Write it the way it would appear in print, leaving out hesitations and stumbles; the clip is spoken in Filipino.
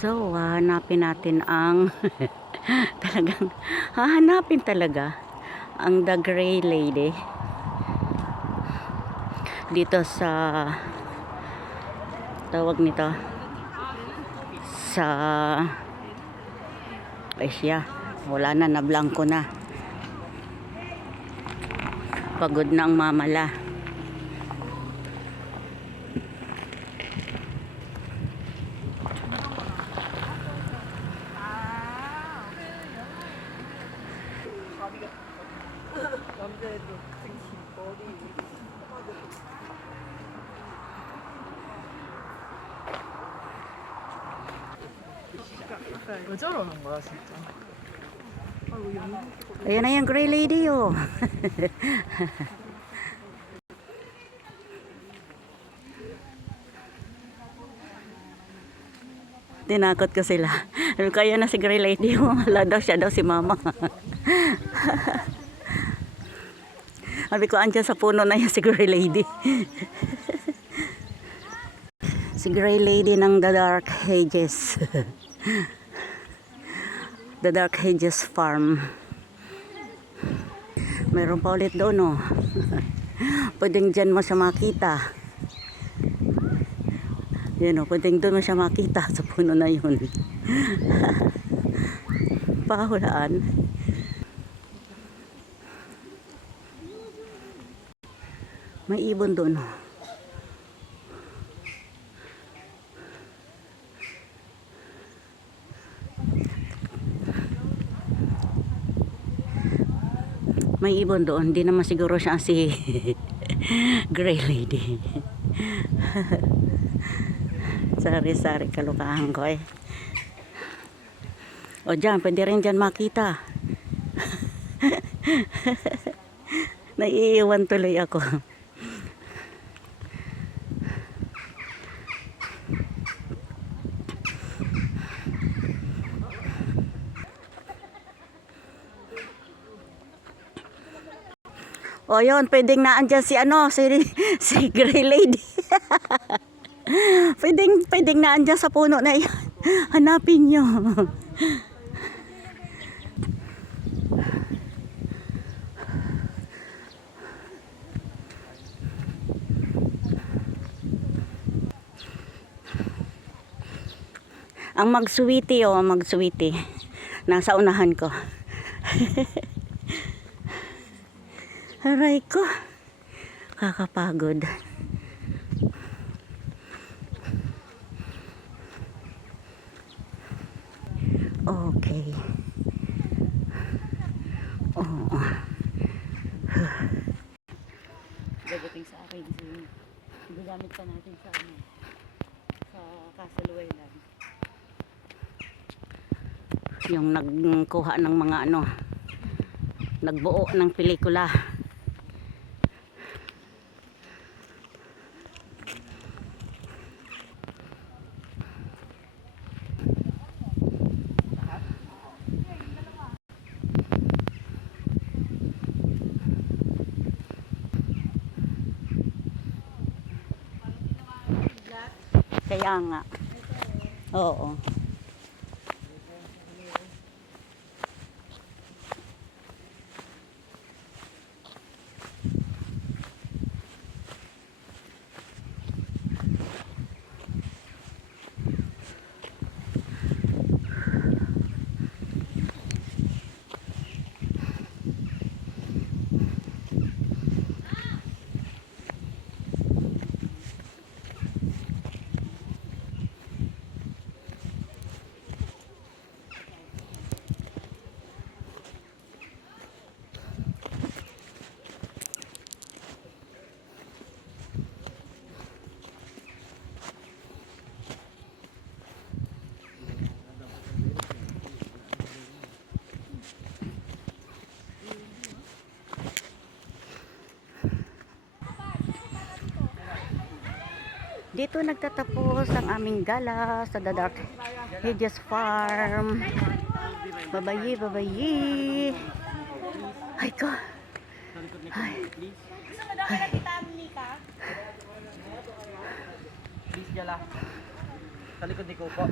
So, hahanapin natin ang talagang hahanapin talaga ang The Gray Lady dito sa tawag nito sa Asia. Wala na, nablangko na. Pagod na ang mamala. 왜 저러는 거야 진짜. Ayan na yung Gray Lady, oh. Tinakot ko sila. Kaya na si Gray Lady, oh. Wala daw, siya daw si mama. Sabi ko, andyan sa puno na yan si Gray Lady. Si Gray Lady ng The Dark Hedges. The Dark Hedges Farm. Mayroon pa ulit doon, oh. Pwedeng dyan mo siya makita. Yan, oh. Pwedeng doon mo siya makita sa puno na yun. Pahulaan. May ibon doon, oh. May ibon doon. Hindi naman siguro siya si Gray Lady. Sari-sari kalukahan ko, eh. O dyan, pwede rin dyan makita. Naiiwan tuloy ako. O yun, pwedeng naandyan si si Gray Lady. pwedeng naandyan sa puno na yan. Hanapin nyo. Ang magsuwiti, oh, magsuwiti. Nasa unahan ko. Aray ko. Kakapagod. Okay. Oh. Dadating sa akin. Gagamit pa natin sa sa kasaluwelan. Yung nagkuha ng mga nagbuo ng pelikula. Kaya nga. Oo. Dito nagtatapos ang aming gala sa The Dark Hedges Farm. Babayi, babayi. Ay ko. Ay. Gusto mo daw ka kita Nika? Please jala. Sa likod ni Coco.